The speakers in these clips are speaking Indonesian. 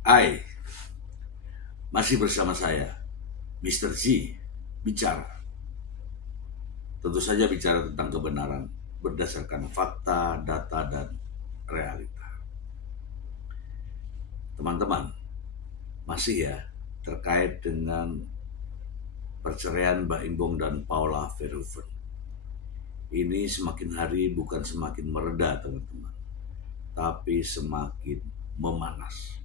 Hai, masih bersama saya, Mr. Z, bicara. Tentu saja bicara tentang kebenaran berdasarkan fakta, data, dan realita. Teman-teman, masih ya terkait dengan perceraian Mbak Imbong dan Paula Verhoeven. Ini semakin hari bukan semakin mereda, teman-teman, tapi semakin memanas.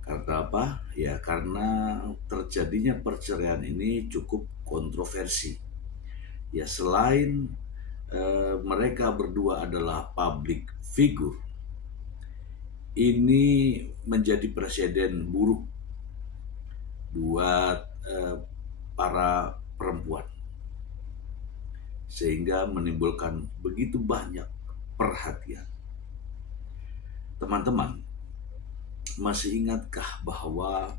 Karena apa? Ya karena terjadinya perceraian ini cukup kontroversi. Ya selain mereka berdua adalah public figure, ini menjadi presiden buruk buat para perempuan. Sehingga menimbulkan begitu banyak perhatian. Teman-teman, masih ingatkah bahwa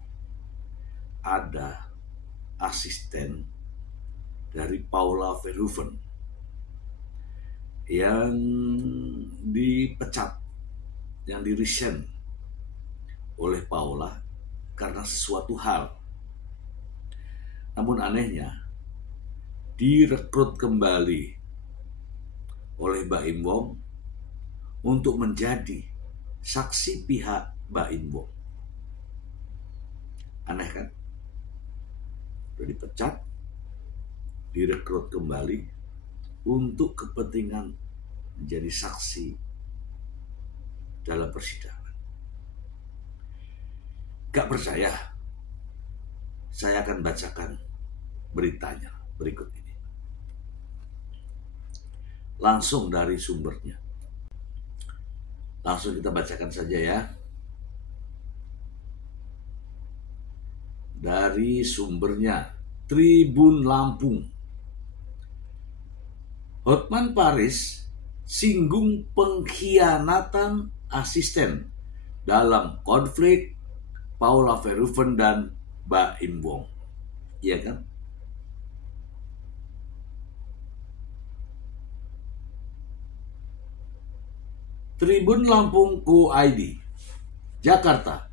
ada asisten dari Paula Verhoeven yang dipecat, yang di-resign oleh Paula karena sesuatu hal. Namun anehnya, direkrut kembali oleh Mbak Imbong untuk menjadi saksi pihak Mbak Imbong. Aneh kan? Sudah dipecat, direkrut kembali untuk kepentingan menjadi saksi dalam persidangan. Gak percaya? Saya akan bacakan beritanya berikut ini. Langsung dari sumbernya. Langsung kita bacakan saja ya. Dari sumbernya, Tribun Lampung. Hotman Paris singgung pengkhianatan asisten dalam konflik Paula Verhoeven dan Mbak Imbong. Iya kan? Tribun Lampung Co.id, Jakarta.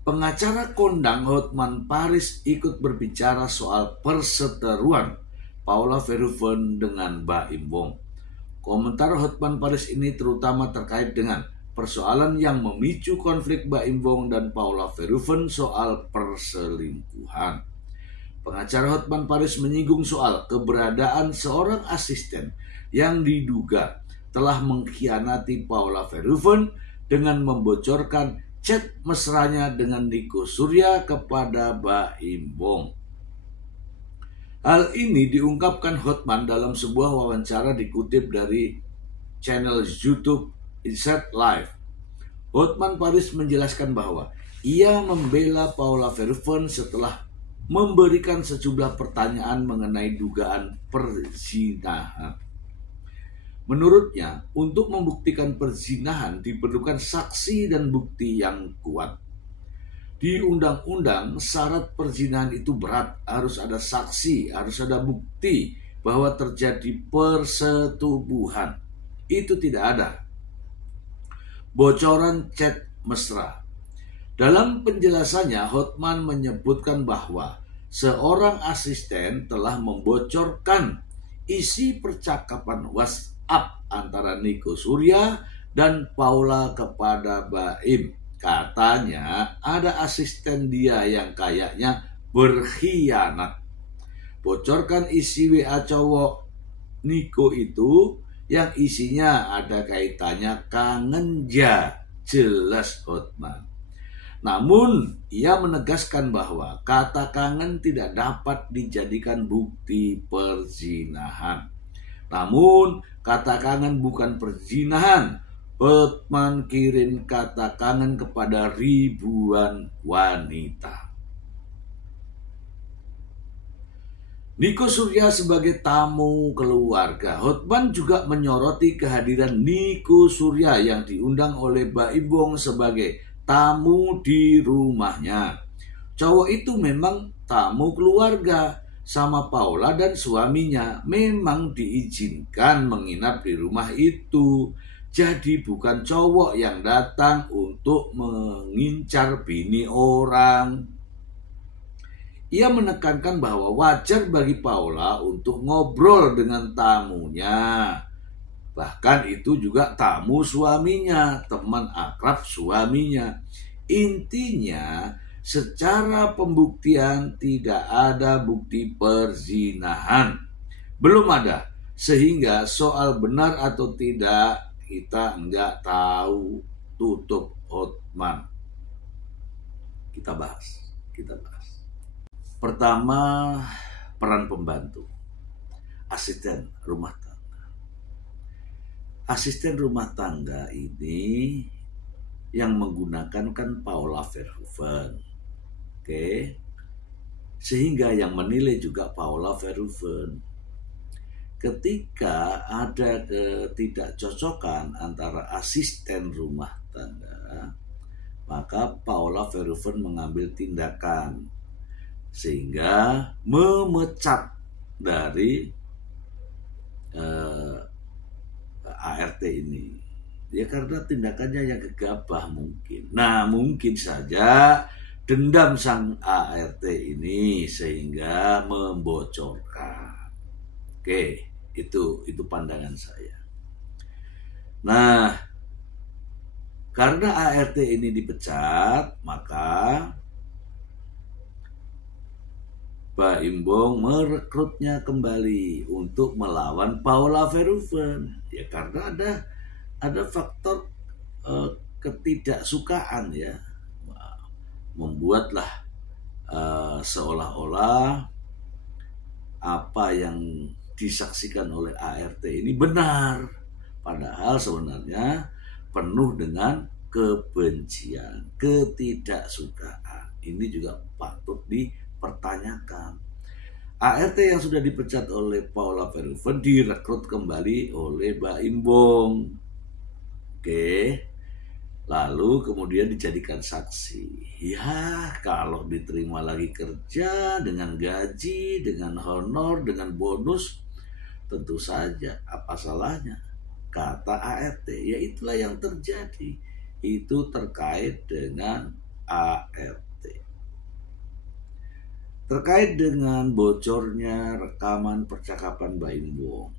Pengacara kondang Hotman Paris ikut berbicara soal perseteruan Paula Verhoeven dengan Mbak Imbong. Komentar Hotman Paris ini terutama terkait dengan persoalan yang memicu konflik Mbak Imbong dan Paula Verhoeven soal perselingkuhan. Pengacara Hotman Paris menyinggung soal keberadaan seorang asisten yang diduga telah mengkhianati Paula Verhoeven dengan membocorkan chat mesranya dengan Nico Surya kepada Mbak Imbong. Hal ini diungkapkan Hotman dalam sebuah wawancara dikutip dari channel YouTube Inside Live. Hotman Paris menjelaskan bahwa ia membela Paula Verhoeven setelah memberikan sejumlah pertanyaan mengenai dugaan perzinahan. Menurutnya, untuk membuktikan perzinahan diperlukan saksi dan bukti yang kuat. Di undang-undang, syarat perzinahan itu berat, harus ada saksi, harus ada bukti bahwa terjadi persetubuhan. Itu tidak ada. Bocoran chat mesra. Dalam penjelasannya, Hotman menyebutkan bahwa seorang asisten telah membocorkan isi percakapan WhatsApp antara Nico Surya dan Paula kepada Mbak Im. Katanya ada asisten dia yang kayaknya berkhianat. Bocorkan isi WA cowok Nico itu yang isinya ada kaitannya kangen ja, jelas Hotman. Namun ia menegaskan bahwa kata kangen tidak dapat dijadikan bukti perzinahan. Namun kata kangen bukan perzinahan. Hotman kirim kata kangen kepada ribuan wanita. Nico Surya sebagai tamu keluarga. Hotman juga menyoroti kehadiran Nico Surya yang diundang oleh Mbak Imbong sebagai tamu di rumahnya. Cowok itu memang tamu keluarga. Sama Paula dan suaminya memang diizinkan menginap di rumah itu. Jadi bukan cowok yang datang untuk mengincar bini orang. Ia menekankan bahwa wajar bagi Paula untuk ngobrol dengan tamunya. Bahkan itu juga tamu suaminya, teman akrab suaminya. Intinya, secara pembuktian tidak ada bukti perzinahan. Belum ada. Sehingga soal benar atau tidak kita nggak tahu. Tutup Hotman. Kita bahas. Pertama, peran pembantu. Asisten rumah tangga. Asisten rumah tangga ini yang menggunakan kan Paula Verhoeven. Oke. Sehingga yang menilai juga Paula Verhoeven. Ketika ada ketidakcocokan antara asisten rumah tangga, maka Paula Verhoeven mengambil tindakan sehingga memecat dari ART ini. Ya karena tindakannya yang gegabah mungkin. Nah mungkin saja dendam sang ART ini sehingga membocorkan. Oke, itu pandangan saya. Nah, karena ART ini dipecat, maka Mbak Imbong merekrutnya kembali untuk melawan Paula Verhoeven. Ya karena ada faktor ketidaksukaan ya. Membuatlah seolah-olah apa yang disaksikan oleh ART ini benar. Padahal sebenarnya penuh dengan kebencian, ketidaksukaan. Ini juga patut dipertanyakan. ART yang sudah dipecat oleh Paula Verhoeven direkrut kembali oleh Mbak Imbong. Oke. Lalu kemudian dijadikan saksi. Ya, kalau diterima lagi kerja dengan gaji, dengan honor, dengan bonus, tentu saja apa salahnya. Kata ART, ya itulah yang terjadi. Itu terkait dengan ART. Terkait dengan bocornya rekaman percakapan Mbak Imbong.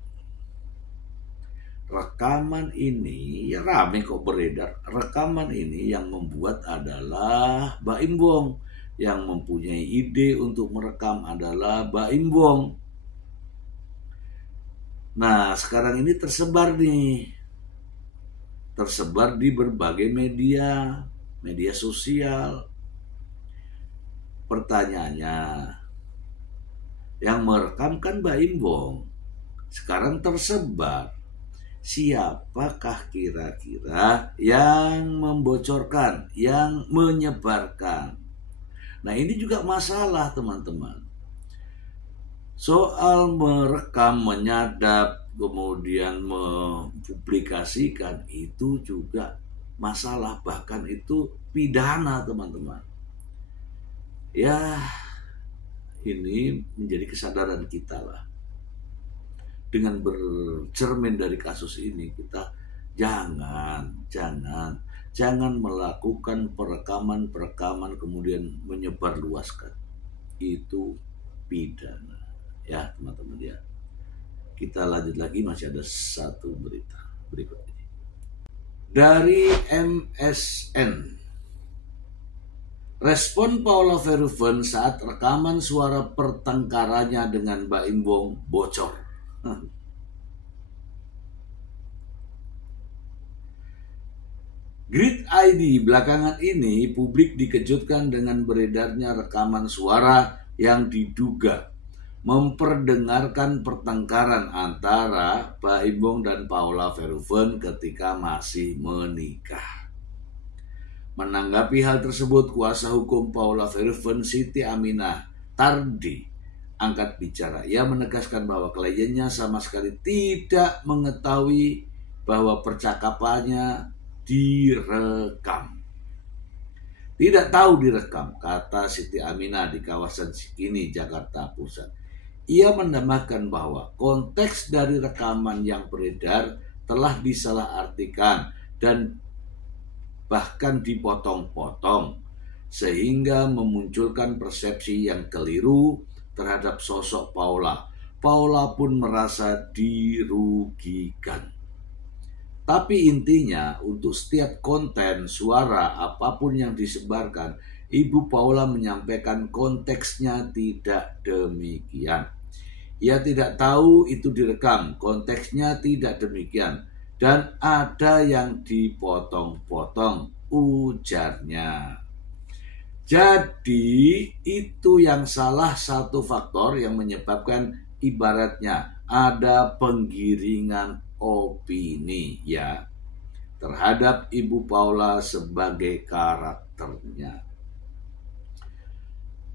Rekaman ini ya rame kok beredar. Rekaman ini yang membuat adalah Mbak Imbong. Yang mempunyai ide untuk merekam adalah Mbak Imbong. Nah sekarang ini tersebar di berbagai media sosial. Pertanyaannya, yang merekam kan Mbak Imbong. Sekarang tersebar. Siapakah kira-kira yang membocorkan, yang menyebarkan? Nah ini juga masalah teman-teman. Soal merekam, menyadap, kemudian mempublikasikan itu juga masalah. Bahkan itu pidana teman-teman. Ya ini menjadi kesadaran kita lah. Dengan bercermin dari kasus ini kita jangan melakukan perekaman kemudian menyebarluaskan. Itu pidana ya teman-teman ya. Kita lanjut lagi, masih ada satu berita berikut ini. Dari MSN. Respon Paula Verhoeven saat rekaman suara pertengkarannya dengan Mbak Imbong bocor. Grid ID belakangan ini publik dikejutkan dengan beredarnya rekaman suara yang diduga memperdengarkan pertengkaran antara Mbak Imbong dan Paula Verhoeven ketika masih menikah. Menanggapi hal tersebut, kuasa hukum Paula Verhoeven, Siti Aminah Tardi, angkat bicara. Ia menegaskan bahwa kliennya sama sekali tidak mengetahui bahwa percakapannya direkam. Tidak tahu direkam, kata Siti Aminah di kawasan Cikini, Jakarta Pusat. Ia menambahkan bahwa konteks dari rekaman yang beredar telah disalahartikan dan bahkan dipotong-potong, sehingga memunculkan persepsi yang keliru terhadap sosok Paula. Paula pun merasa dirugikan. Tapi intinya, untuk setiap konten, suara, apapun yang disebarkan, Ibu Paula menyampaikan konteksnya tidak demikian. Ia tidak tahu itu direkam, konteksnya tidak demikian. Dan ada yang dipotong-potong, ujarnya. Jadi itu yang salah satu faktor yang menyebabkan ibaratnya ada penggiringan opini ya terhadap Ibu Paula sebagai karakternya.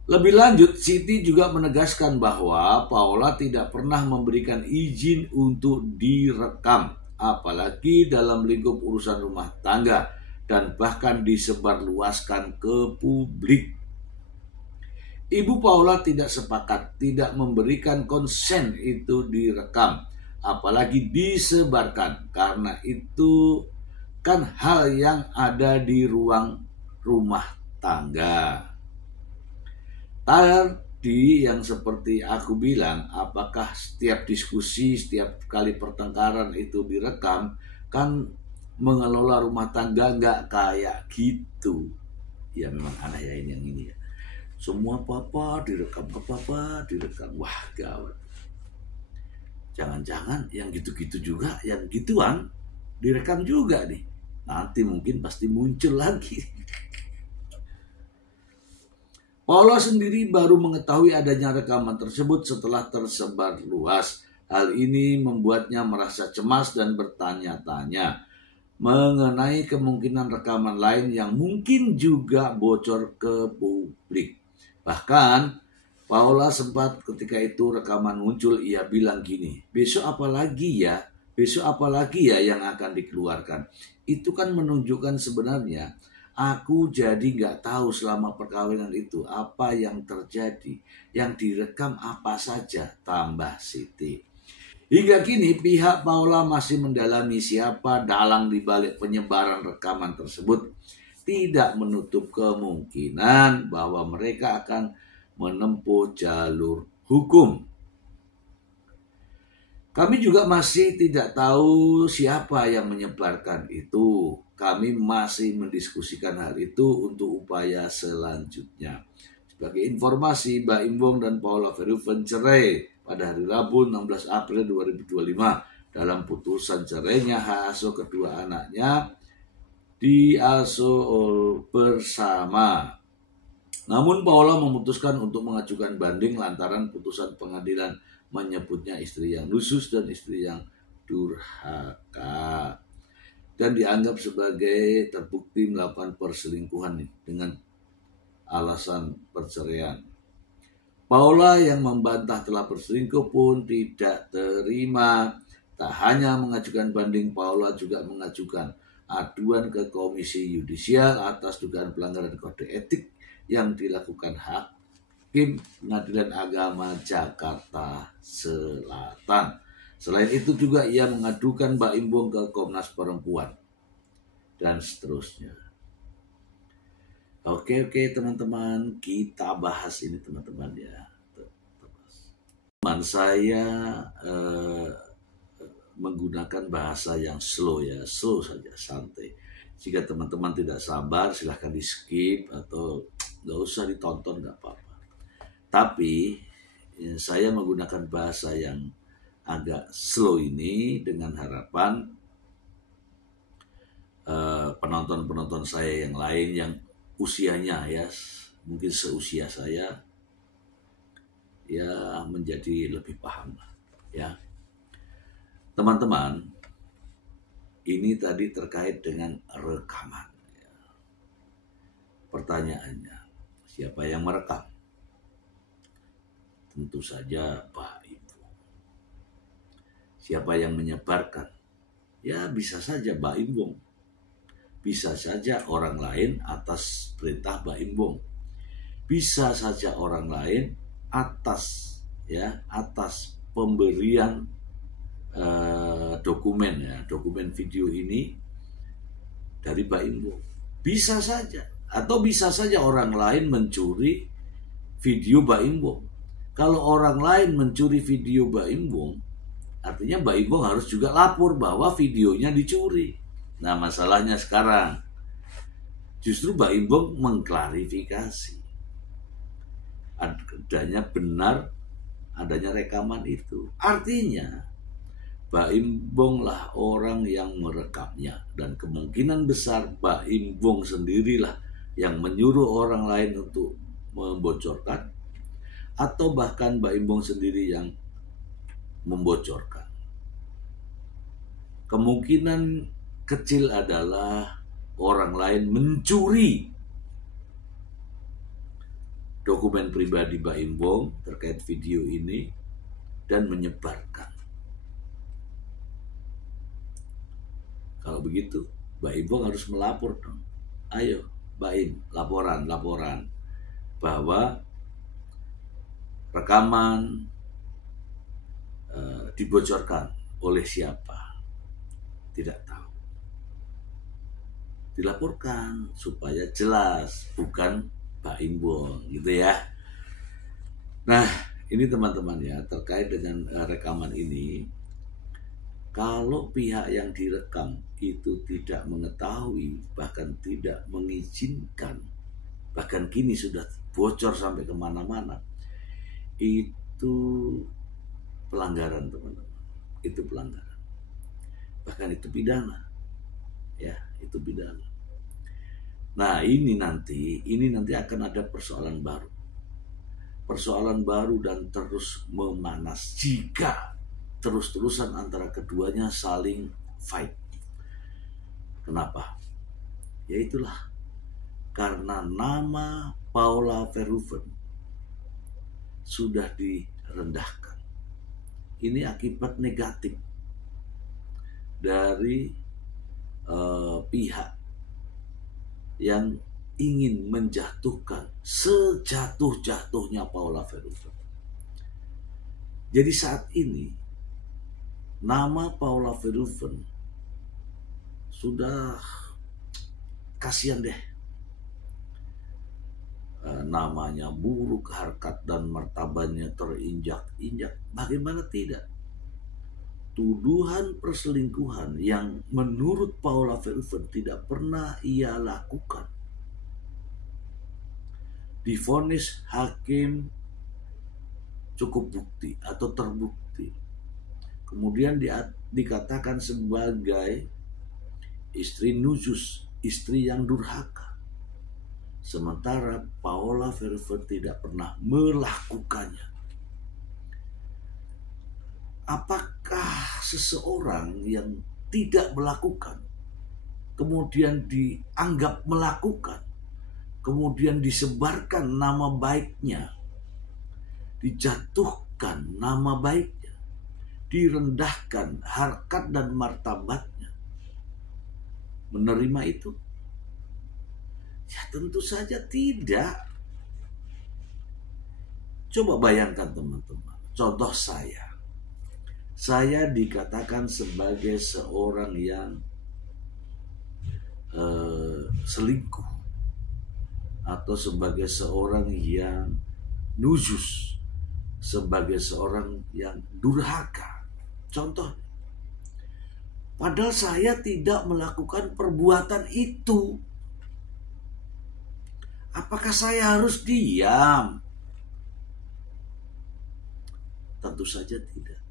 Lebih lanjut, Siti juga menegaskan bahwa Paula tidak pernah memberikan izin untuk direkam, apalagi dalam lingkup urusan rumah tangga, dan bahkan disebarluaskan ke publik. Ibu Paula tidak sepakat, tidak memberikan konsen itu direkam, apalagi disebarkan, karena itu kan hal yang ada di ruang rumah tangga. Tadi yang seperti aku bilang, apakah setiap diskusi, setiap kali pertengkaran itu direkam? Kan mengelola rumah tangga nggak kayak gitu. Ya memang aneh ya ini yang ini ya. Semua apa-apa direkam, apa-apa direkam. Wah gawat. Jangan-jangan yang gitu-gitu juga, yang gituan direkam juga nih. Nanti mungkin pasti muncul lagi. Paula sendiri baru mengetahui adanya rekaman tersebut setelah tersebar luas. Hal ini membuatnya merasa cemas dan bertanya-tanya mengenai kemungkinan rekaman lain yang mungkin juga bocor ke publik. Bahkan Paula sempat ketika itu rekaman muncul, ia bilang gini, besok apa lagi ya yang akan dikeluarkan. Itu kan menunjukkan sebenarnya aku jadi gak tahu selama perkawinan itu apa yang terjadi. Yang direkam apa saja, tambah Siti. Hingga kini pihak Paula masih mendalami siapa dalang di balik penyebaran rekaman tersebut. Tidak menutup kemungkinan bahwa mereka akan menempuh jalur hukum. Kami juga masih tidak tahu siapa yang menyebarkan itu. Kami masih mendiskusikan hal itu untuk upaya selanjutnya. Sebagai informasi, Mbak Imbong dan Paula Verhoeven cerai pada hari Rabu 16 April 2025. Dalam putusan cerainya, hak asuh kedua anaknya diasuh bersama. Namun Paula memutuskan untuk mengajukan banding lantaran putusan pengadilan menyebutnya istri yang lusus dan istri yang durhaka, dan dianggap sebagai terbukti melakukan perselingkuhan dengan alasan perceraian. Paula yang membantah telah berselingkuh pun tidak terima. Tak hanya mengajukan banding, Paula juga mengajukan aduan ke Komisi Yudisial atas dugaan pelanggaran kode etik yang dilakukan Hakim Pengadilan Agama Jakarta Selatan. Selain itu juga ia mengadukan Mbak Imbong ke Komnas Perempuan dan seterusnya. Oke teman-teman, kita bahas ini teman-teman ya. Teman saya menggunakan bahasa yang slow ya, slow saja, santai. Jika teman-teman tidak sabar silahkan di skip atau gak usah ditonton, gak apa-apa. Tapi saya menggunakan bahasa yang agak slow ini dengan harapan penonton-penonton saya yang lain yang usianya ya mungkin seusia saya ya menjadi lebih paham ya. Teman-teman, ini tadi terkait dengan rekaman. Pertanyaannya, siapa yang merekam? Tentu saja Mbak Ibu. Siapa yang menyebarkan? Ya bisa saja Mbak Imbong. Bisa saja orang lain atas perintah Mbak Imbong. Bisa saja orang lain atas pemberian dokumen video ini dari Baim Wong. Bisa saja, atau bisa saja orang lain mencuri video Baim Wong. Kalau orang lain mencuri video Baim Wong, artinya Baim Wong harus juga lapor bahwa videonya dicuri. Nah, masalahnya sekarang justru Baim Wong mengklarifikasi adanya rekaman itu. Artinya Baim Wong lah orang yang merekamnya, dan kemungkinan besar Baim Wong sendirilah yang menyuruh orang lain untuk membocorkan, atau bahkan Baim Wong sendiri yang membocorkan. Kemungkinan kecil adalah orang lain mencuri dokumen pribadi Baim Wong terkait video ini dan menyebarkan. Kalau begitu, Baim Wong harus melapor dong. Ayo, Baim, laporan bahwa rekaman dibocorkan oleh siapa, tidak tahu. Dilaporkan supaya jelas, bukan Baim Wong, gitu ya. Nah, ini teman-teman ya, terkait dengan rekaman ini, kalau pihak yang direkam itu tidak mengetahui, bahkan tidak mengizinkan, bahkan kini sudah bocor sampai kemana-mana, itu pelanggaran, teman-teman. Itu pelanggaran. Bahkan itu pidana. Ya, itu pidana. Nah, ini nanti akan ada persoalan baru. Persoalan baru dan terus memanas jika terus-terusan antara keduanya saling fight. Kenapa? Ya itulah, karena nama Paula Verhoeven sudah direndahkan. Ini akibat negatif dari pihak yang ingin menjatuhkan sejatuh-jatuhnya Paula Verhoeven. Jadi saat ini nama Paula Verhoeven sudah, kasihan deh, namanya buruk, harkat dan martabatnya terinjak-injak. Bagaimana tidak? Tuduhan perselingkuhan yang menurut Paula Verhoeven tidak pernah ia lakukan, divonis hakim cukup bukti atau terbukti, kemudian dikatakan sebagai istri nusyus, istri yang durhaka, sementara Paula Verhoeven tidak pernah melakukannya. Apakah seseorang yang tidak melakukan kemudian dianggap melakukan, kemudian disebarkan nama baiknya, dijatuhkan nama baiknya, direndahkan harkat dan martabatnya, menerima itu? Ya tentu saja tidak. Coba bayangkan teman-teman, contoh saya dikatakan sebagai seorang yang selingkuh, atau sebagai seorang yang nusyus, sebagai seorang yang durhaka. Contoh, padahal saya tidak melakukan perbuatan itu. Apakah saya harus diam? Tentu saja tidak.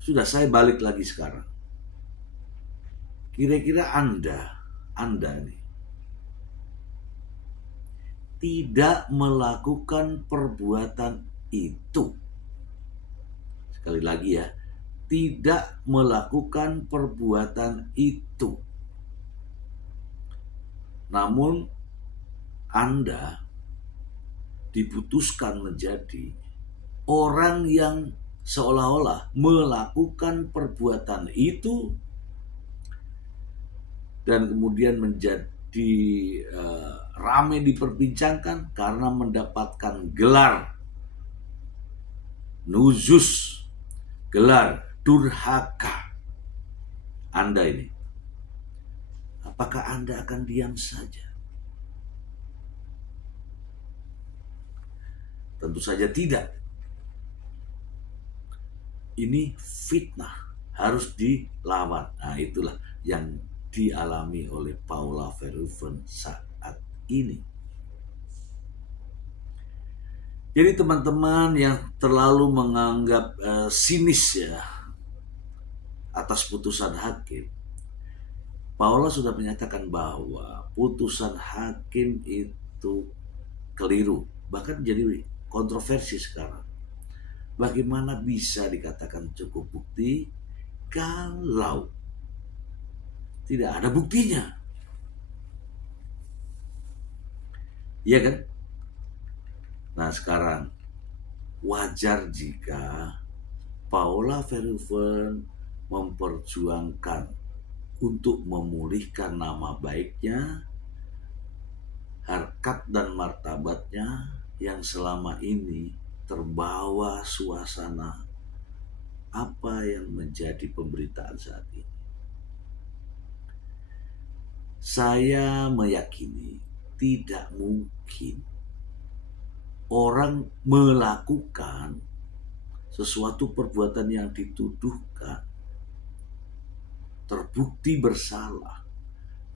Sudah, saya balik lagi sekarang. Kira-kira Anda nih tidak melakukan perbuatan itu. Sekali lagi ya, tidak melakukan perbuatan itu. Namun Anda diputuskan menjadi orang yang seolah-olah melakukan perbuatan itu, dan kemudian menjadi ramai diperbincangkan karena mendapatkan gelar nusyus, gelar durhaka. Anda ini, apakah Anda akan diam saja? Tentu saja tidak. Ini fitnah, harus dilawan. Nah, itulah yang dialami oleh Paula Verhoeven saat ini. Jadi teman-teman yang terlalu menganggap sinis ya atas putusan hakim, Paula sudah menyatakan bahwa putusan hakim itu keliru, bahkan jadi kontroversi sekarang. Bagaimana bisa dikatakan cukup bukti kalau tidak ada buktinya? Iya kan? Nah sekarang wajar jika Paula Verhoeven memperjuangkan untuk memulihkan nama baiknya, harkat dan martabatnya yang selama ini terbawa suasana apa yang menjadi pemberitaan saat ini. Saya meyakini tidak mungkin orang melakukan sesuatu perbuatan yang dituduhkan, terbukti bersalah,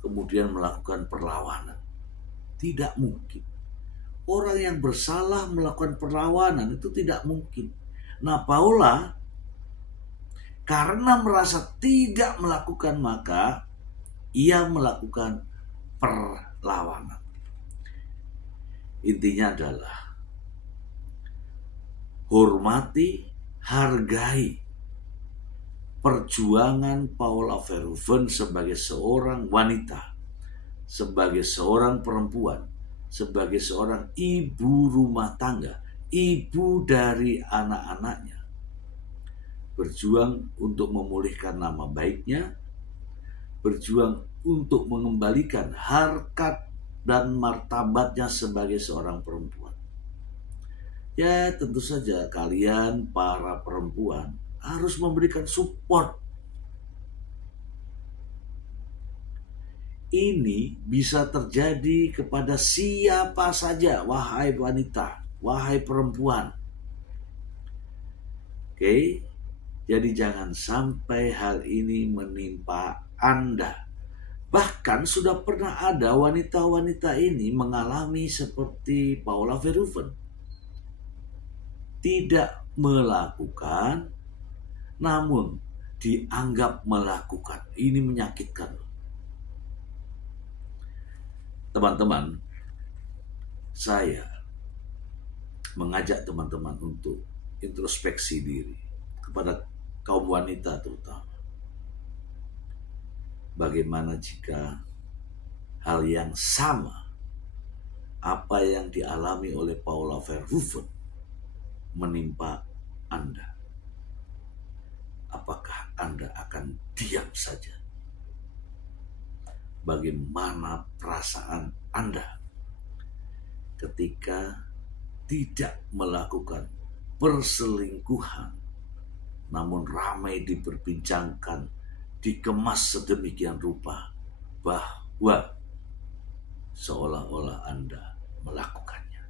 kemudian melakukan perlawanan. Tidak mungkin. Orang yang bersalah melakukan perlawanan itu tidak mungkin. Nah, Paula karena merasa tidak melakukan, maka ia melakukan perlawanan. Intinya adalah hormati, hargai perjuangan Paula Verhoeven sebagai seorang wanita, sebagai seorang perempuan, sebagai seorang ibu rumah tangga, ibu dari anak-anaknya, berjuang untuk memulihkan nama baiknya, berjuang untuk mengembalikan harkat dan martabatnya sebagai seorang perempuan. Ya tentu saja kalian para perempuan harus memberikan support. Ini bisa terjadi kepada siapa saja, wahai wanita, wahai perempuan. Oke, jadi jangan sampai hal ini menimpa Anda. Bahkan sudah pernah ada wanita-wanita ini mengalami seperti Paula Verhoeven. Tidak melakukan, namun dianggap melakukan. Ini menyakitkan. Teman-teman, saya mengajak teman-teman untuk introspeksi diri kepada kaum wanita terutama. Bagaimana jika hal yang sama apa yang dialami oleh Paula Verhoeven menimpa Anda? Apakah Anda akan diam saja? Bagaimana perasaan Anda ketika tidak melakukan perselingkuhan, namun ramai diperbincangkan, dikemas sedemikian rupa bahwa seolah-olah Anda melakukannya?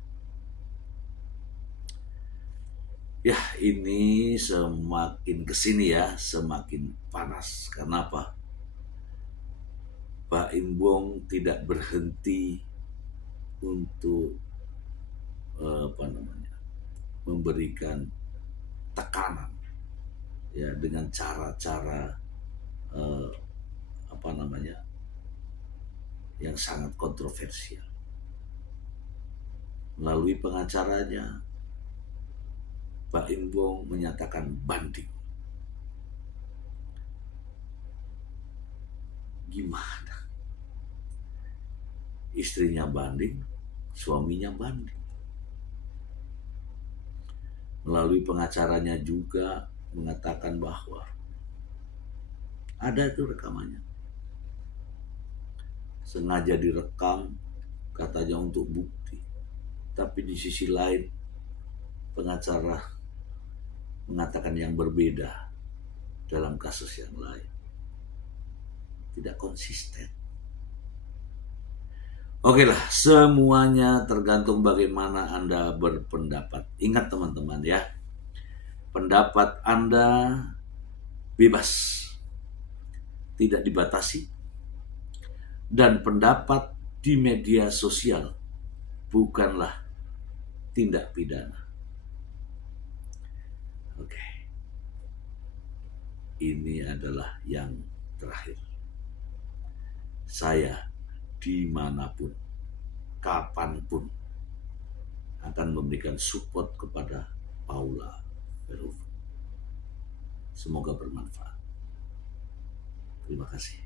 Ya, ini semakin kesini ya, semakin panas. Kenapa? Pak Imbong tidak berhenti untuk memberikan tekanan ya dengan cara-cara yang sangat kontroversial. Melalui pengacaranya, Pak Imbong menyatakan banding. Gimana? Istrinya banding, suaminya banding. Melalui pengacaranya juga mengatakan bahwa ada itu rekamannya. Sengaja direkam katanya untuk bukti. Tapi di sisi lain pengacara mengatakan yang berbeda. dalam kasus yang lain. Tidak konsisten. Oke lah, semuanya tergantung bagaimana Anda berpendapat. Ingat teman-teman ya, pendapat Anda bebas, tidak dibatasi, dan pendapat di media sosial bukanlah tindak pidana. Oke, ini adalah yang terakhir. Saya dimanapun, kapanpun akan memberikan support kepada Paula Verhoeven. Semoga bermanfaat. Terima kasih.